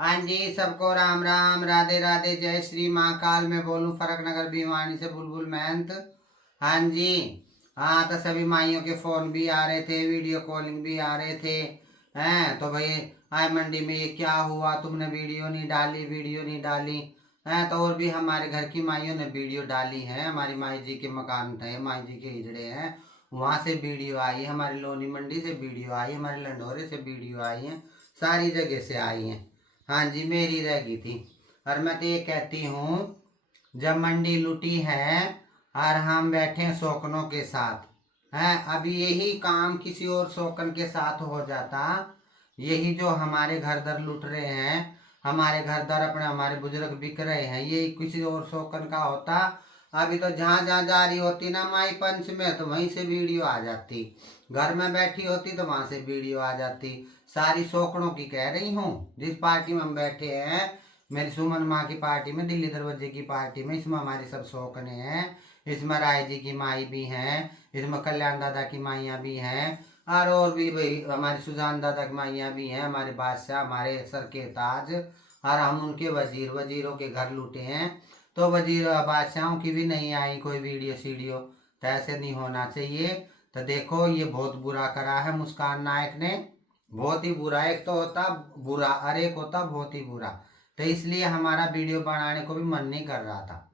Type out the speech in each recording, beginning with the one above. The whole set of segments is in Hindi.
हाँ जी, सबको राम राम, राधे राधे, जय श्री महाकाल। मैं बोलूँ फरक नगर भिवानी से बुलबुल महंत। हाँ जी। हाँ, तो सभी माइयों के फ़ोन भी आ रहे थे, वीडियो कॉलिंग भी आ रहे थे। हैं तो भाई, आए मंडी में ये क्या हुआ, तुमने वीडियो नहीं डाली, वीडियो नहीं डाली। हैं तो और भी हमारे घर की माइयों ने वीडियो डाली है। हमारी माई जी के मकान थे, माई जी के हिजड़े हैं, वहाँ से वीडियो आई, हमारी लोनी मंडी से वीडियो आई, हमारे लंडोरे से वीडियो आई है, सारी जगह से आई हैं। हाँ जी, मेरी रह गई थी। और मैं तो ये कहती हूँ, जब मंडी लुटी है और हम बैठे हैं शौकनों के साथ, हैं अभी यही काम किसी और शौकन के साथ हो जाता, यही जो हमारे घर दर लुट रहे हैं, हमारे घर दर अपने हमारे बुजुर्ग बिक रहे हैं, ये किसी और शौकन का होता, अभी तो जहाँ जहाँ जा रही होती ना माई पंच में, तो वहीं से वीडियो आ जाती। घर में बैठी होती तो वहां से वीडियो आ जाती। सारी शौकनों की कह रही हूँ, जिस पार्टी में हम बैठे हैं, मेरी सुमन माँ की पार्टी में, दिल्ली दरवाजे की पार्टी में, इसमें हमारी सब शौकने हैं। इसमें राय जी की माई भी हैं, इसमें कल्याण दादा की माइयाँ भी हैं, और भी भाई हमारी सुजान दादा की माइयाँ भी हैं, हमारे बादशाह, हमारे सर के ताज, और हम उनके वजीर, वजीरों के घर लूटे हैं। तो वजीर बादशाहों की भी नहीं आई कोई वीडियो सीडियो, तो ऐसे नहीं होना चाहिए। तो देखो, ये बहुत बुरा करा है मुस्कान नायक ने, बहुत ही बुरा। एक तो होता बुरा और एक होता बहुत ही बुरा। तो इसलिए हमारा वीडियो बनाने को भी मन नहीं कर रहा था,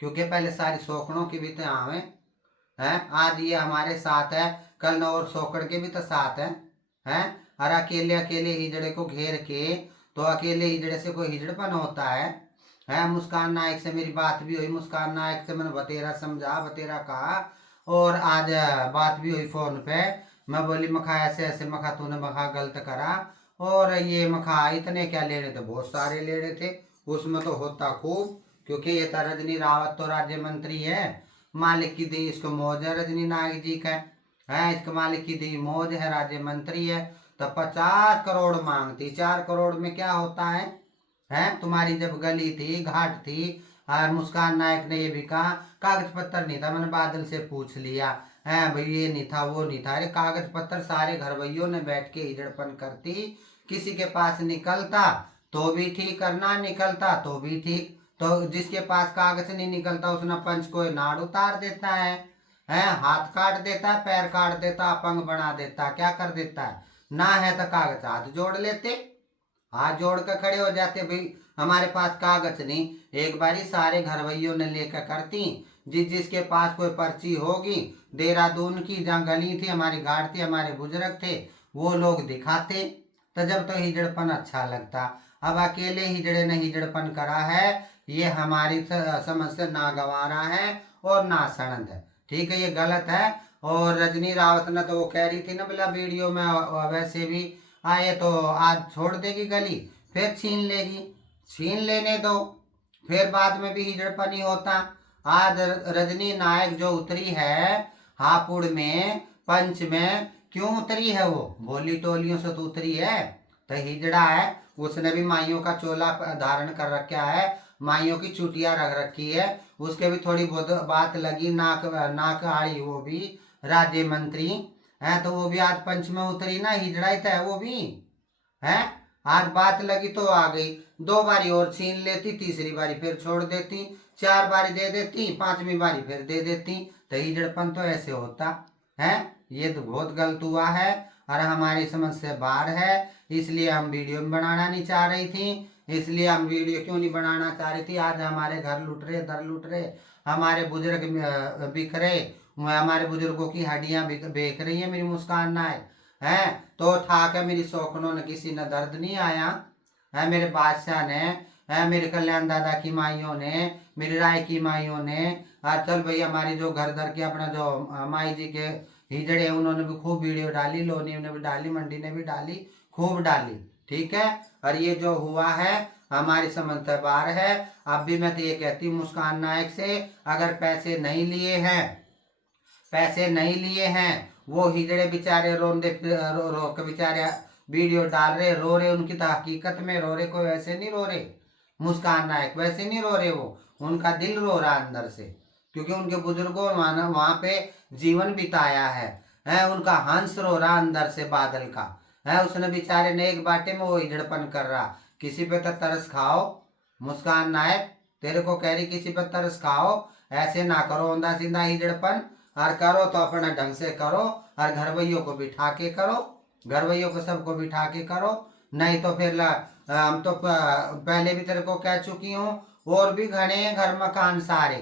क्योंकि पहले सारी शौकनों की भी तो आवे हैं, आज ये हमारे साथ है, कल न और शौकड़ के भी तो साथ हैं। और अकेले अकेले हिजड़े को घेर के, तो अकेले हिजड़े से कोई हिजड़पन होता है। मुस्कान नायक से मेरी बात भी हुई, मुस्कान नायक से मैंने बतेरा समझा, बतेरा कहा, और आज बात भी हुई फोन पे। मैं बोली मखा ऐसे ऐसे, मखा तूने मखा गलत करा, और ये मखा इतने क्या लेने थे, बहुत सारे लेने थे, उसमें तो होता खूब, क्योंकि ये तो रजनी रावत तो राज्य मंत्री है, मालिक की दी इसको मौज है, रजनी नायक जी का है, इसके मालिक की दी मौज है, राज्य मंत्री है। तो 50 करोड़ मांगती, 4 करोड़ में क्या होता है। तुम्हारी जब गली थी, घाट थी, और मुस्कान नायक ने ये भी कहा कागज पत्तर नहीं था, मैंने बादल से पूछ लिया है भाई, ये नहीं था वो नहीं था, अरे कागज पत्तर सारे घर भैयों ने बैठ के हिजड़पन करती, किसी के पास निकलता तो भी ठीक, करना निकलता तो भी ठीक, तो जिसके पास कागज नहीं निकलता उसने पंच को नाड़ उतार देता है, हाथ काट देता है, पैर काट देता, अपंग बना देता, क्या कर देता है, ना है तो कागज हाथ जोड़ लेते, हाथ जोड़ कर खड़े हो जाते, भाई हमारे पास कागज नहीं। एक बारी सारे घरवैयों ने लेकर करती, जिसके पास कोई पर्ची होगी, देहरादून की जहाँ गली थी, हमारी गाड़ थी, हमारे बुजुर्ग थे, वो लोग दिखाते, तो जब तो हिजड़पन अच्छा लगता। अब अकेले हिजड़े ने हिजड़पन करा है, ये हमारी समझ से नागवारा है और ना सड़ंद है, ठीक है, ये गलत है। और रजनी रावत ने तो वो कह रही थी ना बोला वीडियो में, वैसे भी आए तो आज छोड़ देगी गली, फिर छीन लेगी, छीन लेने दो, फिर बाद में भी हिजड़पनी होता। आज रजनी नायक जो उतरी है हापुड़ में, पंच में, क्यों उतरी है, वो भोली टोलियों से तो उतरी है, तो हिजड़ा है, उसने भी माइयों का चोला धारण कर रखा है, माइयों की चुटिया रख रखी है, उसके भी थोड़ी बहुत बात लगी, नाक नाक आड़ी, वो भी राज्य मंत्री है, तो वो भी आज पंच में उतरी ना, हिजड़ा ही है वो भी है। आज बात लगी तो आ गई, 2 बारी और छीन लेती, तीसरी बारी फिर छोड़ देती, 4 बारी दे देती, 5वीं बारी फिर दे देती, तो हिजड़पन तो ऐसे होता है। ये तो बहुत गलत हुआ है और हमारी समझ से बाहर है, इसलिए हम वीडियो में बनाना नहीं चाह रही थी। इसलिए हम वीडियो क्यों नहीं बनाना चाह रही थी, आज हमारे घर लुट रहे, दर लुट रहे, हमारे बुजुर्ग बिक रहे, हमारे बुजुर्गों की हड्डियां बेच रही है मेरी मुस्कान नायक है, तो ठाक है मेरी शौकनों ने, किसी ने दर्द नहीं आया है, मेरे बादशाह ने है, मेरे कल्याण दादा की माइयों ने, मेरी राय की माइयों ने, चल भाई हमारी जो घर दर के अपना जो माई जी के हिजड़े, उन्होंने भी खूब वीडियो डाली, लोनी ने भी डाली, मंडी ने भी डाली, खूब डाली, ठीक है। और ये जो हुआ है हमारी समझ से बाहर है। अब भी मैं तो ये कहती हूँ मुस्कान नायक से, अगर पैसे नहीं लिए हैं, पैसे नहीं लिए हैं, वो हिजड़े बेचारे रोंदे रो रो के बेचारे वीडियो डाल रहे, रो रहे, उनकी तो हकीकत में रो रहे, कोई वैसे नहीं रो रहे, मुस्कान नायक वैसे नहीं रो रहे, वो उनका दिल रो रहा अंदर से, क्योंकि उनके बुजुर्गों वहां पे जीवन बिताया है, उनका हंस रो रहा अंदर से, बादल का है, उसने बेचारे ने एक बाटे में वो हिजड़पन कर रहा, किसी पे तो तरस खाओ। मुस्कान नायक तेरे को कह रही किसी पे तरस खाओ, ऐसे ना करो औंधा सीधा हिजड़पन। और करो तो अपना ढंग से करो, और घरवैयों को बिठा के करो, घरवैयों को सबको बिठा के करो। नहीं तो फिर हम तो पहले भी तेरे को कह चुकी हूँ, और भी घने हैं घर मकान सारे,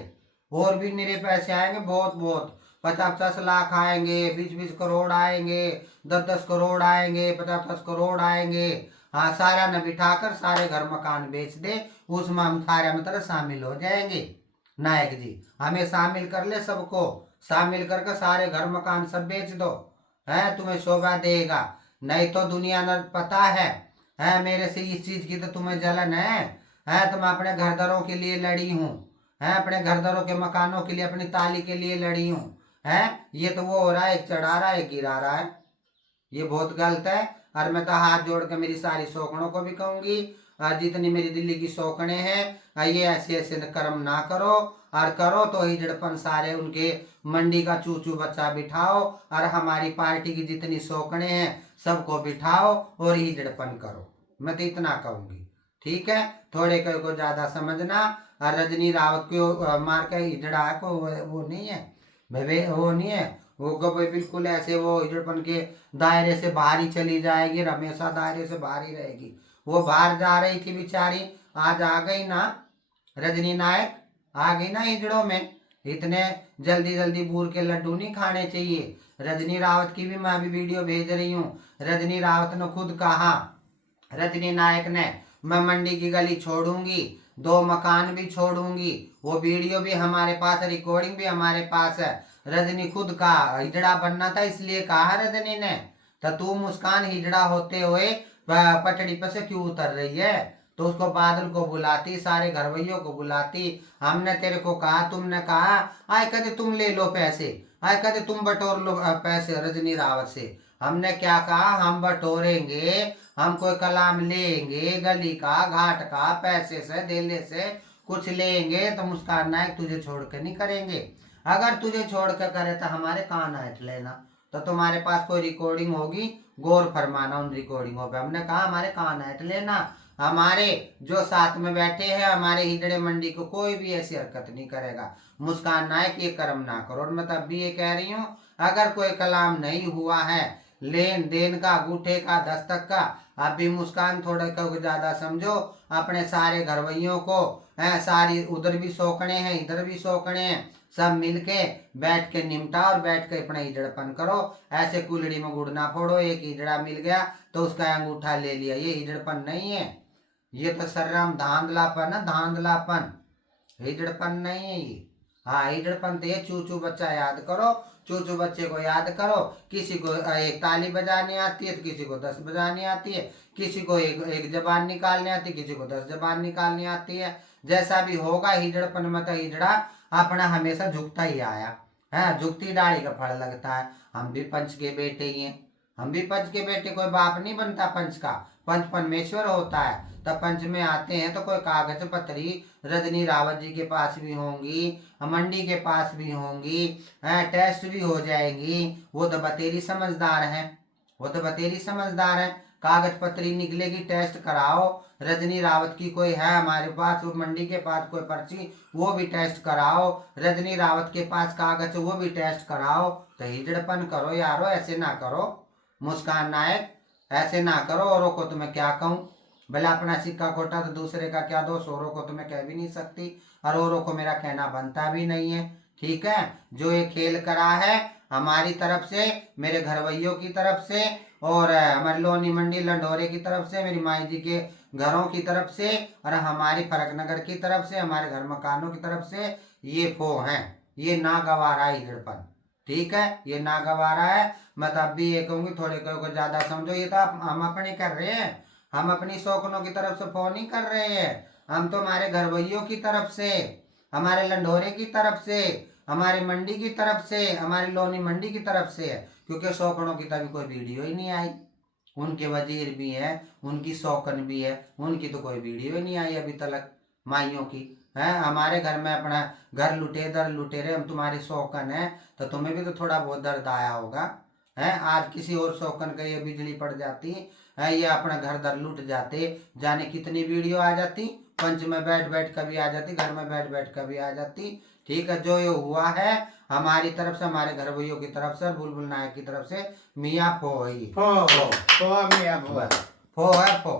और भी निरे पैसे आएंगे बहुत बहुत, 50-50 लाख आएंगे, 20-20 करोड़ आएंगे, 10-10 करोड़ आएंगे, 50-50 करोड़ आएंगे। हाँ, सारा न बिठाकर सारे घर मकान बेच दे, उसमें हम सारे में तरह शामिल हो जाएंगे। नायक जी हमें शामिल कर ले, सबको शामिल करके सारे घर मकान सब बेच दो, है तुम्हें शोभा देगा। नहीं तो दुनिया न पता है मेरे से इस चीज की तो तुम्हें जलन है तो मैं अपने घरदारों के लिए लड़ी हूँ, है अपने घरदारों के मकानों के लिए, अपनी ताली के लिए लड़ी हूँ। है ये तो वो हो रहा है, एक चढ़ा रहा है एक गिरा रहा है, ये बहुत गलत है। और मैं तो हाथ जोड़ के मेरी सारी शौकनों को भी कहूंगी, और जितनी मेरी दिल्ली की शौकने हैं, ये ऐसे ऐसे कर्म ना करो, और करो तो हिजड़पन सारे उनके मंडी का चूचू बच्चा बिठाओ, और हमारी पार्टी की जितनी शौकने हैं सबको बिठाओ और हिजड़पन करो। मैं तो इतना कहूंगी, ठीक है। थोड़े को ज्यादा समझना। और रजनी रावत को मार के हिजड़ा को वो नहीं है भाई, वो नहीं है वो को भाई, बिल्कुल ऐसे वो हिजड़पन के दायरे से बाहर ही चली जाएगी, और हमेशा दायरे से बाहर ही रहेगी। वो बाहर जा रही थी बेचारी, आज आ गई ना रजनी नायक, आ गई ना हिजड़ों में। इतने जल्दी जल्दी बूर के लड्डू नहीं खाने चाहिए। रजनी रावत की भी मैं अभी वीडियो भेज रही हूँ। रजनी रावत ने खुद कहा, रजनी नायक ने, मैं मंडी की गली छोड़ूंगी, 2 मकान भी छोड़ूंगी। वो वीडियो भी हमारे पास, रिकॉर्डिंग भी हमारे पास है। रजनी खुद का हिजड़ा बनना था इसलिए कहा रजनी ने। तो तू मुस्कान हिजड़ा होते हुए पटड़ी पर से क्यों उतर रही है? तो उसको बादल को बुलाती, सारे घरवैयों को बुलाती। हमने तेरे को कहा, तुमने कहा आए कदे तुम ले लो पैसे, आए कदे तुम बटोर लो पैसे रजनी रावत से। हमने क्या कहा, हम बटोरेंगे, हम कोई कलाम लेंगे, गली का घाट का पैसे से देने से कुछ लेंगे, तो मुस्कान नायक तुझे छोड़ के नहीं करेंगे। अगर तुझे छोड़ के करे तो हमारे कान हट लेना। तो तुम्हारे पास कोई रिकॉर्डिंग होगी, गौर फरमाना उन रिकॉर्डिंगों पे। हमने कहा हमारे कान हट लेना। हमारे जो साथ में बैठे हैं, हमारे हिजड़े मंडी को कोई भी ऐसी हरकत नहीं करेगा। मुस्कान नायक ये कर्म ना करो। और मैं तब भी ये कह रही हूँ, अगर कोई कलाम नहीं हुआ है लेन देन का, अंगूठे का, दस्तक का, अब भी मुस्कान थोड़ा को ज्यादा समझो। अपने सारे घरवैयों को, सारी उधर भी शौकने हैं इधर भी शौकने हैं, सब मिलके बैठ के निमटा और बैठ के अपना हिजड़पन करो। ऐसे कुलड़ी में गुड़ ना फोड़ो, एक हिजड़ा मिल गया तो उसका अंगूठा ले लिया, ये हिजड़पन नहीं है। ये तो सर्राम धांधलापन है, धांधलापन, हिजड़पन नहीं है ये। हाँ, हिजड़पन तो ये चूचू बच्चा याद करो, चूचू बच्चे को याद करो। किसी को एक ताली बजानी आती है तो किसी को 10 बजानी आती है, किसी को एक जबान निकालनी आती है, किसी को 10 जबान निकालनी आती है। जैसा भी होगा हिजड़पन में तो हिजड़ा अपना हमेशा झुकता ही आया है, झुकती डाली का फल लगता है। हम भी पंच के बेटे ही हैं, हम भी पंच के बेटे, कोई बाप नहीं बनता पंच का, पंच परमेश्वर होता है। तब पंच में आते हैं तो कोई कागज पत्री रजनी रावत जी के पास भी होंगी, मंडी के पास भी होंगी, टेस्ट भी हो जाएंगी। वो तो बतेरी समझदार है, वो तो बतेरी समझदार है। कागज पत्री निकलेगी, टेस्ट कराओ। रजनी रावत की कोई है हमारे पास, वो मंडी के पास कोई पर्ची, वो भी टेस्ट कराओ। रजनी रावत के पास कागज, वो भी टेस्ट कराओ। तो हिजड़पन करो यारो, ऐसे ना करो। मुस्कान नायक ऐसे ना करो। औरों को तो मैं क्या कहूँ, भला अपना सिक्का खोटा तो दूसरे का क्या दोष, औरों को तो मैं कह भी नहीं सकती, और औरों को मेरा कहना बनता भी नहीं है। ठीक है, जो ये खेल करा है हमारी तरफ से, मेरे घरवैयों की तरफ से, और हमारी लोनी मंडी लंडोरे की तरफ से, मेरी माई जी के घरों की तरफ से, और हमारी फरक नगर की तरफ से, हमारे घर मकानों की तरफ से, ये फो हैं, ये नागवारा है हिजड़पन। ठीक है, ये नागवारा है। मैं तब भी ये कहूंगी, थोड़े को ज्यादा समझो। ये तो हम अपने कर रहे हैं, हम अपनी शौकनों की तरफ से फोन नहीं कर रहे हैं। हम तो हमारे घरवैयों की तरफ से, हमारे लंडोरे की तरफ से, हमारे मंडी की तरफ से, हमारी लोनी मंडी की तरफ से है। क्योंकि शौकनों की तभी कोई वीडियो ही नहीं आई। उनके वजीर भी है, उनकी शौकन भी है, उनकी तो कोई वीडियो ही नहीं आई अभी तक माइयों की। है हमारे घर में अपना घर लुटे दर लुटे रहे, हम तुम्हारे शौकन है, तो तुम्हें भी तो थोड़ा बहुत दर्द आया होगा। है आज किसी और शौकन का ये बिजली पड़ जाती, है, ये अपना घर दर लुट जाते। जाने कितनी वीडियो आ जाती, पंच में बैठ बैठ कभी आ जाती, घर में बैठ बैठ कभी आ जाती। ठीक है, जो ये हुआ है हमारी तरफ से, हमारे घर भैया की तरफ से, बुलबुल नायक की तरफ से, मियाँ फो है, फो मियाँ फो फो है फो।